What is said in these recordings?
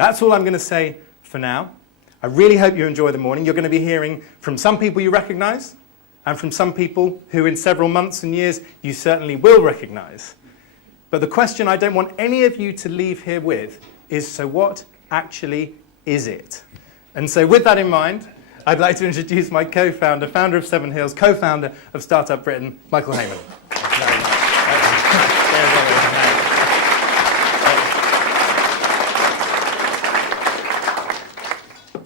That's all I'm going to say for now. I really hope you enjoy the morning. You're going to be hearing from some people you recognise and from some people who in several months and years you certainly will recognise. But the question I don't want any of you to leave here with is, so what actually is it? And so with that in mind, I'd like to introduce my co-founder, founder of Seven Hills, co-founder of StartUp Britain, Michael Hayman.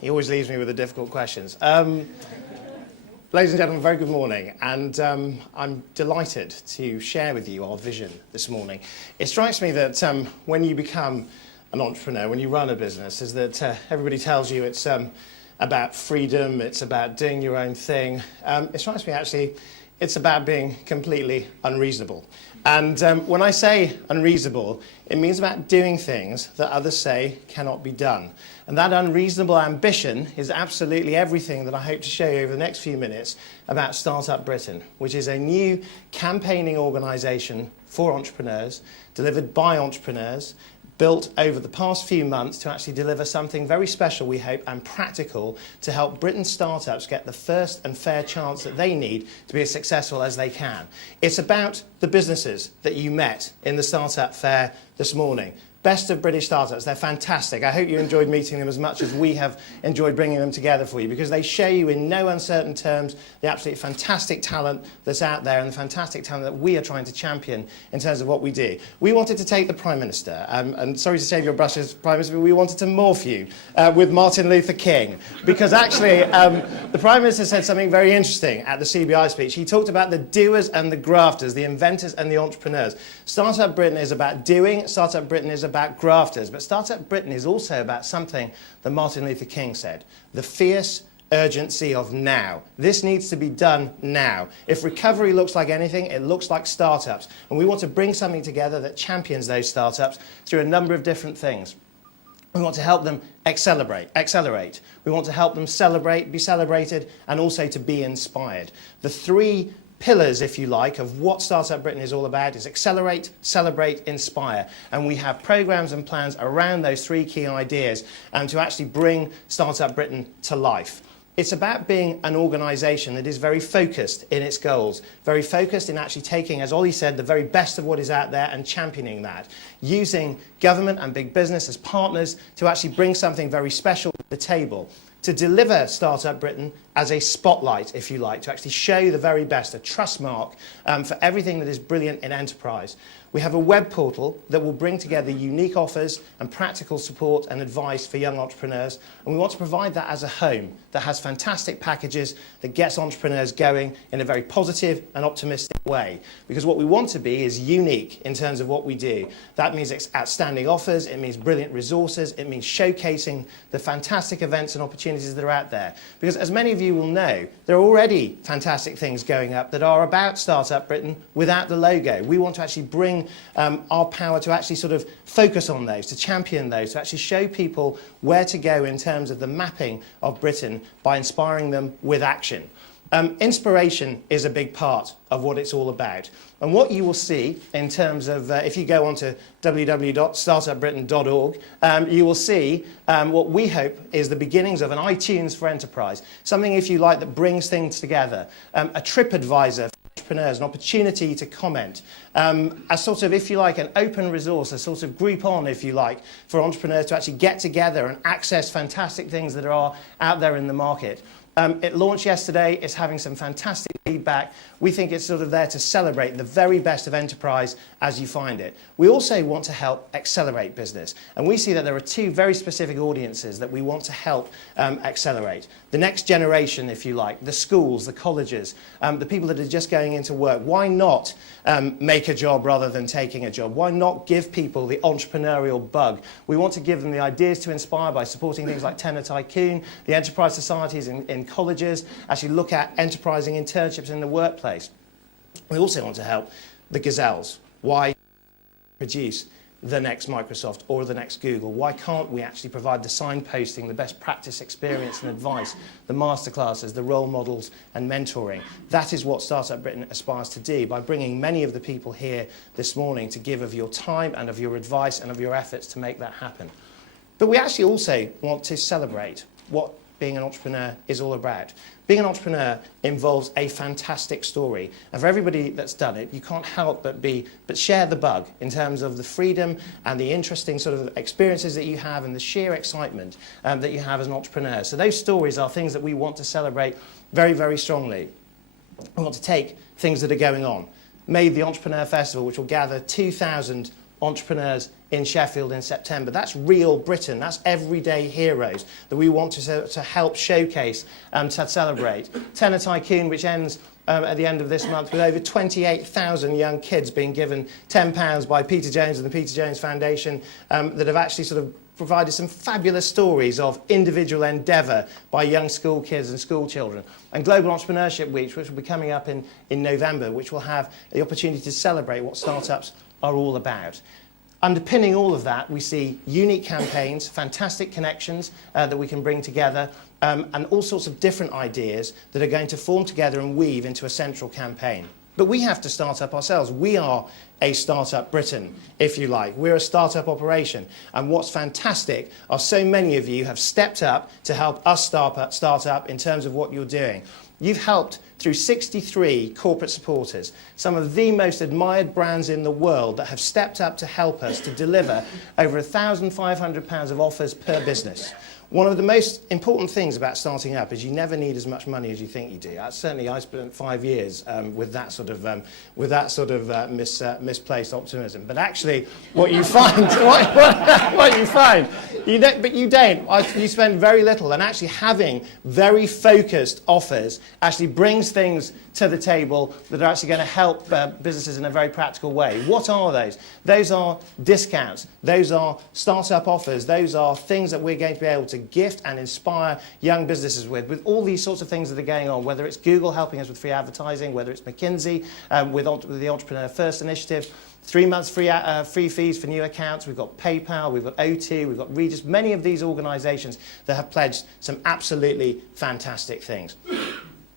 He always leaves me with the difficult questions. Ladies and gentlemen, very good morning, and I'm delighted to share with you our vision this morning. It strikes me that when you become an entrepreneur, when you run a business, is that everybody tells you it's about freedom, it's about doing your own thing. It strikes me actually it's about being completely unreasonable. And when I say unreasonable, it means about doing things that others say cannot be done. And that unreasonable ambition is absolutely everything that I hope to show you over the next few minutes about StartUp Britain, which is a new campaigning organisation for entrepreneurs, delivered by entrepreneurs, built over the past few months to actually deliver something very special, we hope, and practical to help Britain's startups get the first and fair chance that they need to be as successful as they can. It's about the businesses that you met in the Startup Fair this morning. Best of British startups. They're fantastic. I hope you enjoyed meeting them as much as we have enjoyed bringing them together for you, because they show you in no uncertain terms the absolutely fantastic talent that's out there and the fantastic talent that we are trying to champion in terms of what we do. We wanted to take the Prime Minister, and sorry to save your brushes, Prime Minister, but we wanted to morph you with Martin Luther King, because actually the Prime Minister said something very interesting at the CBI speech. He talked about the doers and the grafters, the inventors and the entrepreneurs. Startup Britain is about doing, Startup Britain is about grafters, but Startup Britain is also about something that Martin Luther King said, the fierce urgency of now. This needs to be done now. If recovery looks like anything, it looks like startups, and we want to bring something together that champions those startups through a number of different things. We want to help them accelerate. We want to help them celebrate, be celebrated, and also to be inspired. The three pillars, if you like, of what Startup Britain is all about is accelerate, celebrate, inspire. And we have programs and plans around those three key ideas to actually bring Startup Britain to life. It's about being an organisation that is very focused in its goals, very focused in actually taking, as Ollie said, the very best of what is out there and championing that, using government and big business as partners to actually bring something very special to the table, to deliver Startup Britain as a spotlight, if you like, to actually show the very best, a trust mark for everything that is brilliant in enterprise. We have a web portal that will bring together unique offers and practical support and advice for young entrepreneurs, and we want to provide that as a home that has fantastic packages that gets entrepreneurs going in a very positive and optimistic way, because what we want to be is unique in terms of what we do. That means it's outstanding offers, it means brilliant resources, it means showcasing the fantastic events and opportunities that are out there, because as many of you will know, there are already fantastic things going up that are about Startup Britain without the logo. We want to actually bring our power to actually sort of focus on those, to champion those, to actually show people where to go in terms of the mapping of Britain by inspiring them with action. Inspiration is a big part of what it's all about. And what you will see in terms of, if you go onto www.startupbritain.org, you will see what we hope is the beginnings of an iTunes for enterprise, something, if you like, that brings things together, a TripAdvisor for entrepreneurs, an opportunity to comment, a sort of, if you like, an open resource, a sort of Groupon, if you like, for entrepreneurs to actually get together and access fantastic things that are out there in the market. It launched yesterday. It's having some fantastic feedback. We think it's sort of there to celebrate the very best of enterprise as you find it. We also want to help accelerate business. And we see that there are two very specific audiences that we want to help accelerate. The next generation, if you like, the schools, the colleges, the people that are just going into work. Why not make a job rather than taking a job? Why not give people the entrepreneurial bug? We want to give them the ideas to inspire by supporting things like Tenor Tycoon, the enterprise societies in colleges, actually look at enterprising internships in the workplace. We also want to help the gazelles. Why produce the next Microsoft or the next Google? Why can't we actually provide the signposting, the best practice experience and advice, the masterclasses, the role models and mentoring? That is what Startup Britain aspires to do by bringing many of the people here this morning to give of your time and of your advice and of your efforts to make that happen. But we actually also want to celebrate what being an entrepreneur is all about. Being an entrepreneur involves a fantastic story. And for everybody that's done it, you can't help but share the bug in terms of the freedom and the interesting sort of experiences that you have and the sheer excitement that you have as an entrepreneur. So those stories are things that we want to celebrate very, very strongly. We want to take things that are going on. Made the Entrepreneur Festival, which will gather 2,000 entrepreneurs in Sheffield in September. That's real Britain. That's everyday heroes that we want to help showcase and to celebrate. Tenor Tycoon, which ends at the end of this month with over 28,000 young kids being given £10 by Peter Jones and the Peter Jones Foundation that have actually sort of provided some fabulous stories of individual endeavour by young school kids and school children. And Global Entrepreneurship Week, which will be coming up in November, which will have the opportunity to celebrate what startups are all about. Underpinning all of that, we see unique campaigns, fantastic connections that we can bring together, and all sorts of different ideas that are going to form together and weave into a central campaign. But we have to start up ourselves. We are a Startup Britain, if you like. We're a startup operation. And what's fantastic are so many of you have stepped up to help us start up in terms of what you're doing. You've helped through 63 corporate supporters, some of the most admired brands in the world that have stepped up to help us to deliver over £1,500 of offers per business. One of the most important things about starting up is you never need as much money as you think you do. Certainly, I spent 5 years with that sort of misplaced optimism. But actually, what you find, you spend very little, and actually having very focused offers actually brings things to the table that are actually going to help businesses in a very practical way. What are those? Those are discounts. Those are startup offers. Those are things that we're going to be able to gift and inspire young businesses with all these sorts of things that are going on, whether it's Google helping us with free advertising, whether it's McKinsey with the Entrepreneur First initiative, 3 months free fees for new accounts. We've got PayPal, we've got O2, we've got Regis, many of these organisations that have pledged some absolutely fantastic things.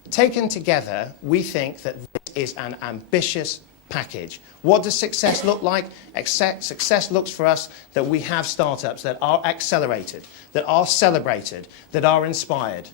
Taken together, we think that this is an ambitious package. What does success look like? Success looks for us that we have startups that are accelerated, that are celebrated, that are inspired.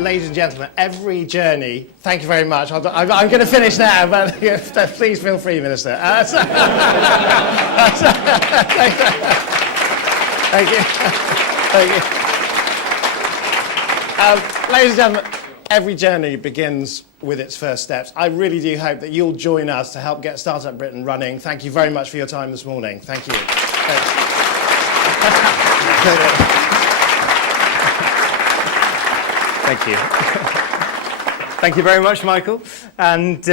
Ladies and gentlemen, every journey, thank you very much. I'm going to finish now, but please feel free, Minister. Thank you. Thank you. Ladies and gentlemen, every journey begins with its first steps. I really do hope that you'll join us to help get Startup Britain running. Thank you very much for your time this morning. Thank you. Thank you. Thank you very much, Michael. And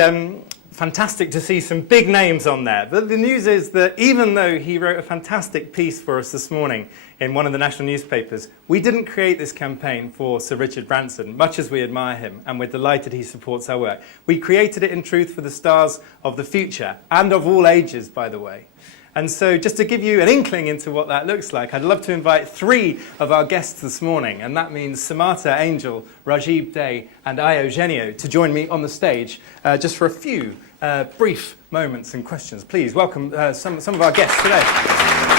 fantastic to see some big names on there. But the news is that even though he wrote a fantastic piece for us this morning in one of the national newspapers, we didn't create this campaign for Sir Richard Branson, much as we admire him, and we're delighted he supports our work. We created it in truth for the stars of the future, and of all ages, by the way. And so just to give you an inkling into what that looks like, I'd love to invite 3 of our guests this morning, and that means Samata Angel, Rajib Day, and Io Genio, to join me on the stage just for a few brief moments and questions. Please welcome some of our guests today.